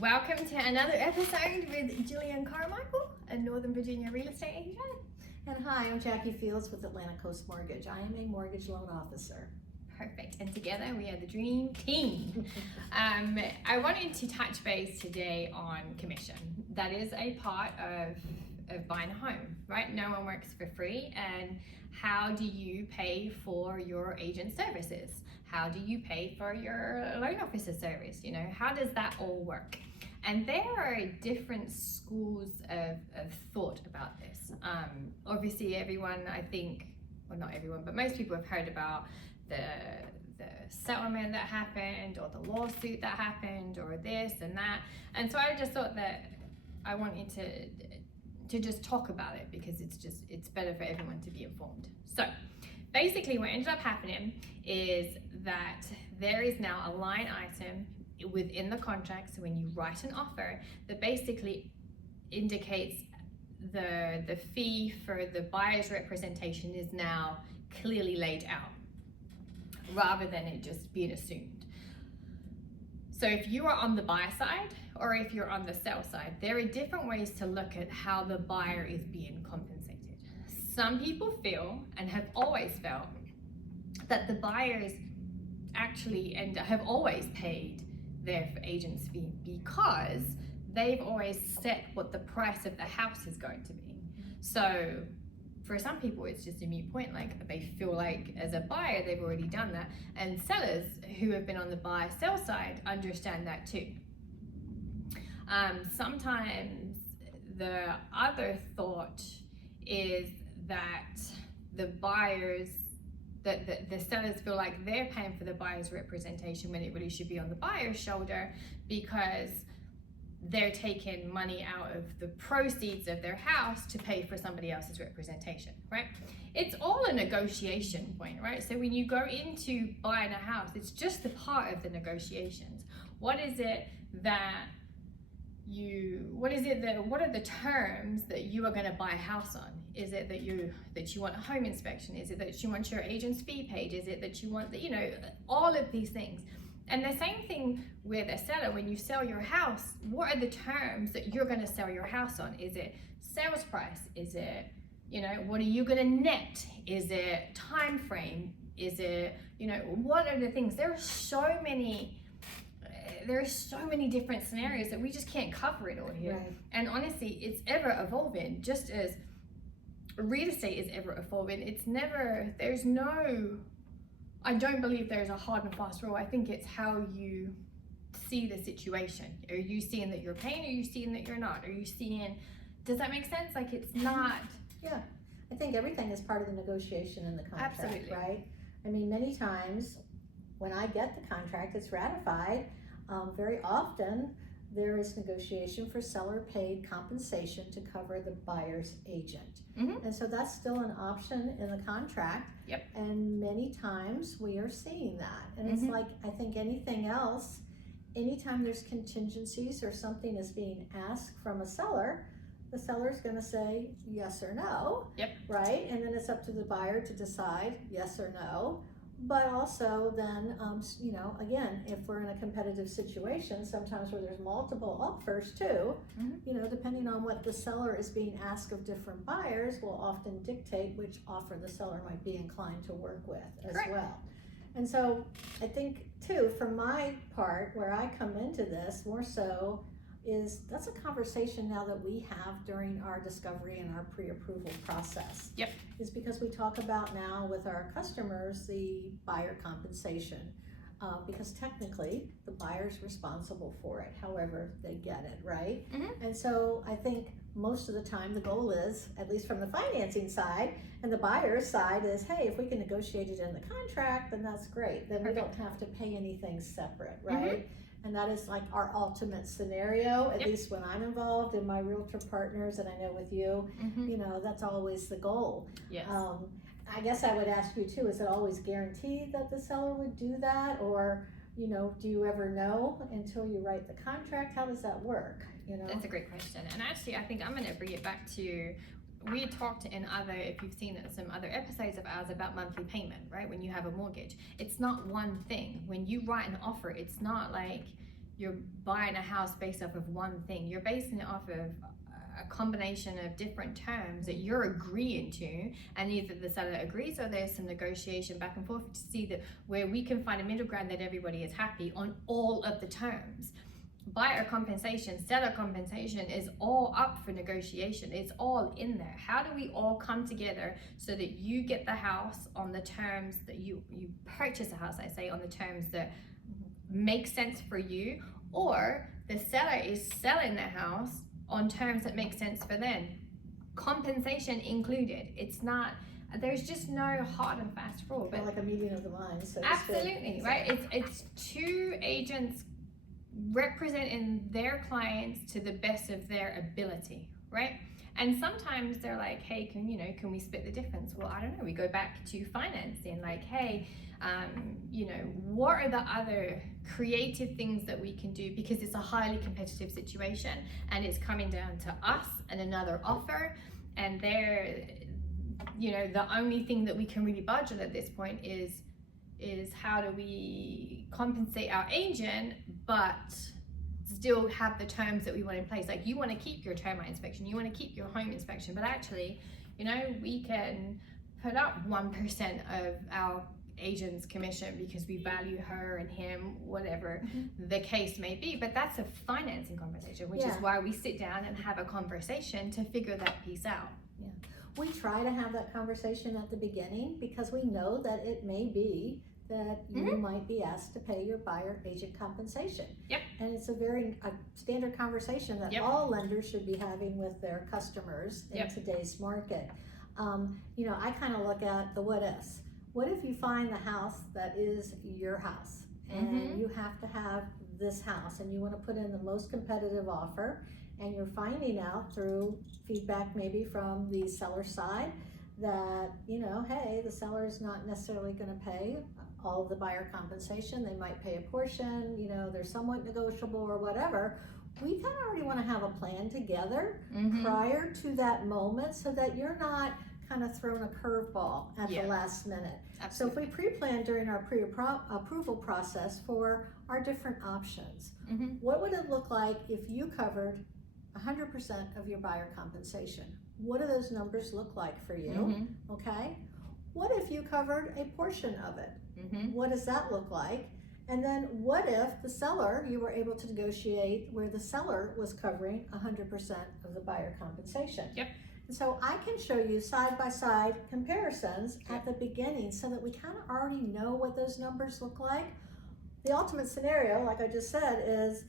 Welcome to another episode with Jillian Carmichael, a Northern Virginia real estate agent. And hi, I'm Jackie Fields with Atlantic Coast Mortgage. I am a mortgage loan officer. Perfect. And together we are the dream team. I wanted to touch base today on commission. That is a part of buying a home, right? No one works for free. And how do you pay for your agent services? How do you pay for your loan officer service? You know, how does that all work? And there are different schools of thought about this. Obviously, everyone, I think, well, not everyone, but most people have heard about the settlement that happened, or the lawsuit that happened, or this and that. And so I just thought that I wanted to just talk about it, because it's better for everyone to be informed. So basically what ended up happening is that there is now a line item within the contract, so when you write an offer, that basically indicates the fee for the buyer's representation is now clearly laid out, rather than it just being assumed. So if you are on the buy side, or if you're on the sell side, there are different ways to look at how the buyer is being compensated. Some people feel, and have always felt, that the buyers actually have always paid their agent's fee, because they've always set what the price of the house is going to be. So for some people, it's just a moot point. Like, they feel like as a buyer, they've already done that. And sellers who have been on the buy-sell side understand that too. Sometimes the other thought is that the buyers, that the sellers feel like they're paying for the buyer's representation when it really should be on the buyer's shoulder, because they're taking money out of the proceeds of their house to pay for somebody else's representation, right? It's all a negotiation point, right? So when you go into buying a house, it's just a part of the negotiations. What are the terms that you are going to buy a house on? Is it that you want a home inspection? Is it that you want your agent's fee paid? Is it that you want all of these things? And the same thing with a seller. When you sell your house, what are the terms that you're going to sell your house on? Is it sales price? Is it, what are you going to net? Is it time frame? Is it, what are the things? There are so many different scenarios that we just can't cover it all here. Right. And honestly, it's ever evolving, just as real estate is ever evolving. I don't believe there's a hard and fast rule. I think it's how you see the situation. Are you seeing that you're paying? Are you seeing that you're not? Does that make sense? Like, it's not. Yeah, I think everything is part of the negotiation in the contract, Absolutely. right? I mean, many times when I get the contract, it's ratified. Very often there is negotiation for seller paid compensation to cover the buyer's agent. Mm-hmm. And so that's still an option in the contract. Yep. And many times we are seeing that. And Mm-hmm. it's like, I think anything else, anytime there's contingencies or something is being asked from a seller, the seller's going to say yes or no. Yep. Right? And then it's up to the buyer to decide yes or no. But also then, again, if we're in a competitive situation, sometimes where there's multiple offers too, Mm-hmm. Depending on what the seller is being asked of different buyers will often dictate which offer the seller might be inclined to work with as Correct. well. And so I think too, for my part, where I come into this more so, is that's a conversation now that we have during our discovery and our pre-approval process. Yep. Is because we talk about now with our customers the buyer compensation, because technically the buyer's responsible for it, however they get it, right? Mm-hmm. And so I think most of the time the goal is, at least from the financing side and the buyer's side, is, hey, if we can negotiate it in the contract, then that's great. Then Perfect. we don't have to pay anything separate, right? Mm-hmm. And that is like our ultimate scenario, at Yep. least when I'm involved in my realtor partners, and I know with you, Mm-hmm. that's always the goal. Yes. I guess I would ask you too, is it always guaranteed that the seller would do that? Or, do you ever know until you write the contract? How does that work? That's a great question. And actually, I think I'm going to bring it back to, we had talked in if you've seen some other episodes of ours about monthly payment, right? When you have a mortgage, it's not one thing. When you write an offer, it's not like you're buying a house based off of one thing. You're basing it off of a combination of different terms that you're agreeing to, and either the seller agrees or there's some negotiation back and forth to see that where we can find a middle ground that everybody is happy on all of the terms. Buyer compensation, seller compensation is all up for negotiation. It's all in there. How do we all come together so that you get the house on the terms that you purchase a house, I say, on the terms that make sense for you, or the seller is selling the house on terms that make sense for them, compensation included. It's not, there's just no hard and fast rule, but like a meeting of the minds, so to absolutely speak. right. It's two agents representing their clients to the best of their ability, right? And sometimes they're like, hey, can we split the difference? Well, I don't know, we go back to financing, like, hey, what are the other creative things that we can do, because it's a highly competitive situation and it's coming down to us and another offer, and they're, the only thing that we can really budget at this point is how do we compensate our agent but still have the terms that we want in place. Like, you want to keep your termite inspection, you want to keep your home inspection, but actually, we can put up 1% of our agent's commission because we value her and him, whatever the case may be. But that's a financing conversation, which is why we sit down and have a conversation to figure that piece out. Yeah, we try to have that conversation at the beginning because we know that it may be that you might be asked to pay your buyer agent compensation. Yep. And it's a very standard conversation that all lenders should be having with their customers in today's market. I kind of look at the what ifs. What if you find the house that is your house and you have to have this house and you want to put in the most competitive offer, and you're finding out through feedback maybe from the seller side that, hey, the seller is not necessarily going to pay all of the buyer compensation. They might pay a portion, they're somewhat negotiable or whatever. We kind of already want to have a plan together prior to that moment so that you're not kind of thrown a curveball at the last minute. Absolutely. So if we pre-plan during our pre-approval process for our different options, what would it look like if you covered 100% of your buyer compensation? What do those numbers look like for you? Okay. What if you covered a portion of it? What does that look like? And then what if the seller, you were able to negotiate where the seller was covering 100% of the buyer compensation? Yep. And so I can show you side-by-side comparisons at the beginning so that we kind of already know what those numbers look like. The ultimate scenario, like I just said, is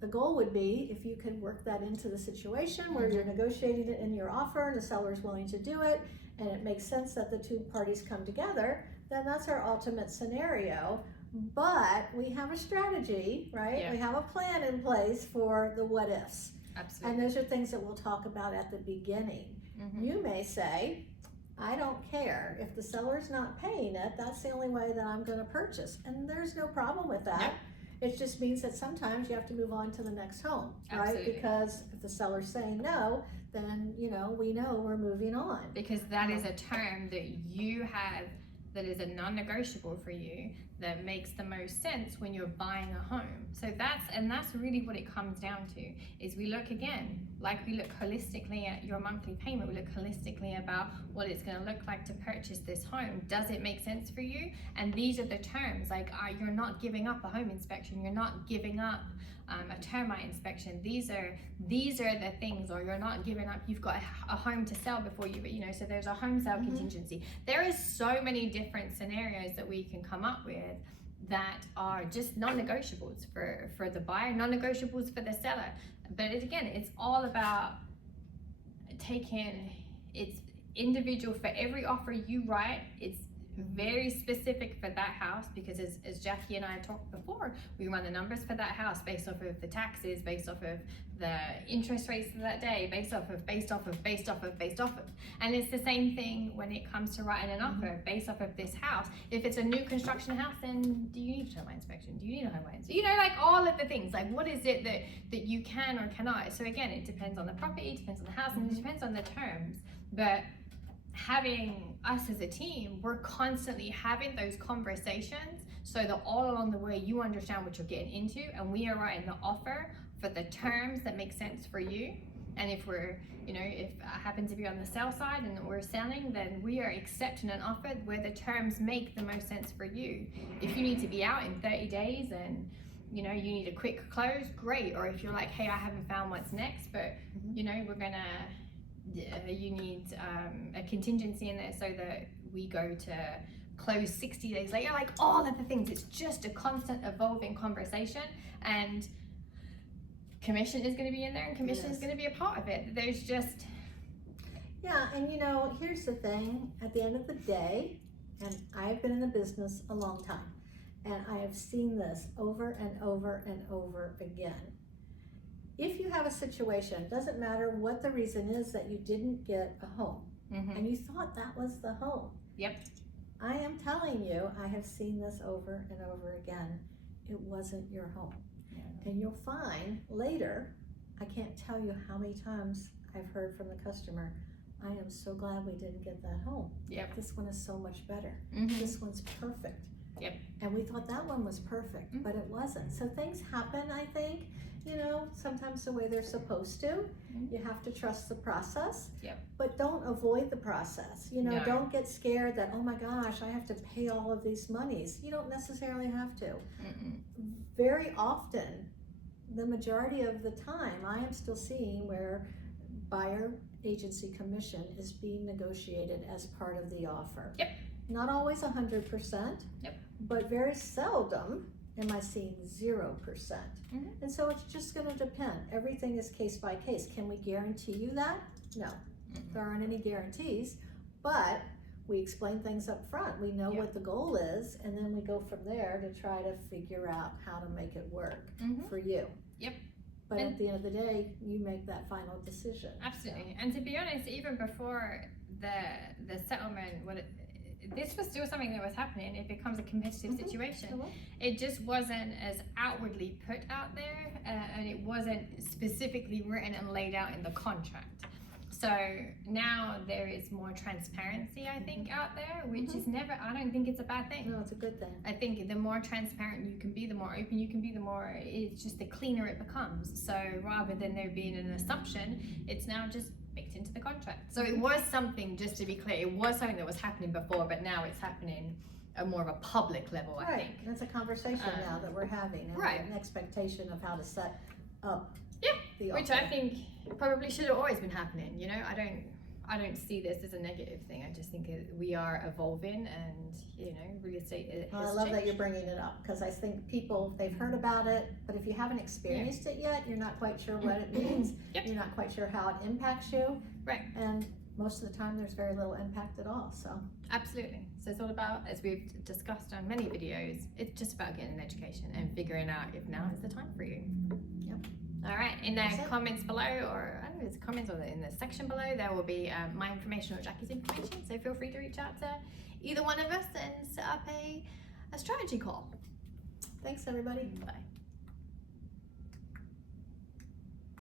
the goal would be if you could work that into the situation where you're negotiating it in your offer and the seller is willing to do it, and it makes sense that the two parties come together, then that's our ultimate scenario. But we have a strategy, right? Yeah. We have a plan in place for the what ifs. Absolutely. And those are things that we'll talk about at the beginning. You may say, I don't care. If the seller's not paying it, that's the only way that I'm going to purchase. And there's no problem with that. Yep. It just means that sometimes you have to move on to the next home, right? Absolutely. Because if the seller's saying no, then, we know we're moving on. Because that is a term that you have that is a non-negotiable for you, that makes the most sense when you're buying a home. So that's really what it comes down to, is we look again, like we look holistically at your monthly payment, we look holistically about what it's going to look like to purchase this home. Does it make sense for you? And these are the terms, like you're not giving up a home inspection, you're not giving up a termite inspection. These are the things, or you're not giving up, you've got a home to sell before you, so there's a home sale contingency. There is so many different scenarios that we can come up with that are just non-negotiables for the buyer, non-negotiables for the seller. But it's all about it's individual for every offer you write. It's very specific for that house, because as Jackie and I talked before, we run the numbers for that house based off of the taxes, based off of the interest rates of that day, based off of. And it's the same thing when it comes to writing an offer based off of this house. If it's a new construction house, then do you need a termite inspection? Do you need a home inspection? Like all of the things, like what is it that you can or cannot. So again, it depends on the property, it depends on the house, and it depends on the terms. But having us as a team, we're constantly having those conversations so that all along the way you understand what you're getting into, and we are writing the offer for the terms that make sense for you. And if we're, if I happen to be on the sell side and we're selling, then we are accepting an offer where the terms make the most sense for you. If you need to be out in 30 days and you need a quick close, great. Or if you're like, hey, I haven't found what's next, but you need a contingency in there so that we go to close 60 days later, like all of the things. It's just a constant evolving conversation, and commission is going to be in there, and commission is going to be a part of it. There's just and here's the thing, at the end of the day, and I've been in the business a long time, and I have seen this over and over and over again. If you have a situation, doesn't matter what the reason is that you didn't get a home, and you thought that was the home. Yep. I am telling you, I have seen this over and over again. It wasn't your home. And you'll find later, I can't tell you how many times I've heard from the customer, I am so glad we didn't get that home. Yep. This one is so much better. This one's perfect. Yep. And we thought that one was perfect, but it wasn't. So things happen, I think, sometimes the way they're supposed to. You have to trust the process. Yep. But don't avoid the process. No. Don't get scared that, oh my gosh, I have to pay all of these monies. You don't necessarily have to. Very often, the majority of the time, I am still seeing where buyer agency commission is being negotiated as part of the offer. Yep. Not always 100%, but very seldom am I seeing 0%. And so it's just going to depend. Everything is case by case. Can we guarantee you that? No, there aren't any guarantees, but we explain things up front. We know what the goal is, and then we go from there to try to figure out how to make it work for you. Yep. But at the end of the day, you make that final decision. Absolutely. So. And to be honest, even before the settlement, this was still something that was happening. It becomes a competitive situation. It just wasn't as outwardly put out there, and it wasn't specifically written and laid out in the contract. So now there is more transparency, I think, out there, which is I don't think it's a bad thing. No, it's a good thing. I think the more transparent you can be, the more open you can be, the more, it's just the cleaner it becomes. So rather than there being an assumption, it's now just baked into the contract. So it was something, just to be clear, it was something that was happening before, but now it's happening at more of a public level, I think. And it's a conversation now that we're having, and an expectation of how to set up the offer. Which I think probably should have always been happening. I don't see this as a negative thing. I just think we are evolving, and real estate has I love that you're bringing it up, because I think people, they've heard about it, but if you haven't experienced it yet, you're not quite sure what it means. You're not quite sure how it impacts you. Right. And most of the time there's very little impact at all. So absolutely. So it's all about, as we've discussed on many videos, it's just about getting an education and figuring out if now is the time for you. All right, in the comments below, or I don't know, it's comments, or in the section below, there will be my information or Jackie's information. So feel free to reach out to either one of us and set up a strategy call. Thanks, everybody. Bye.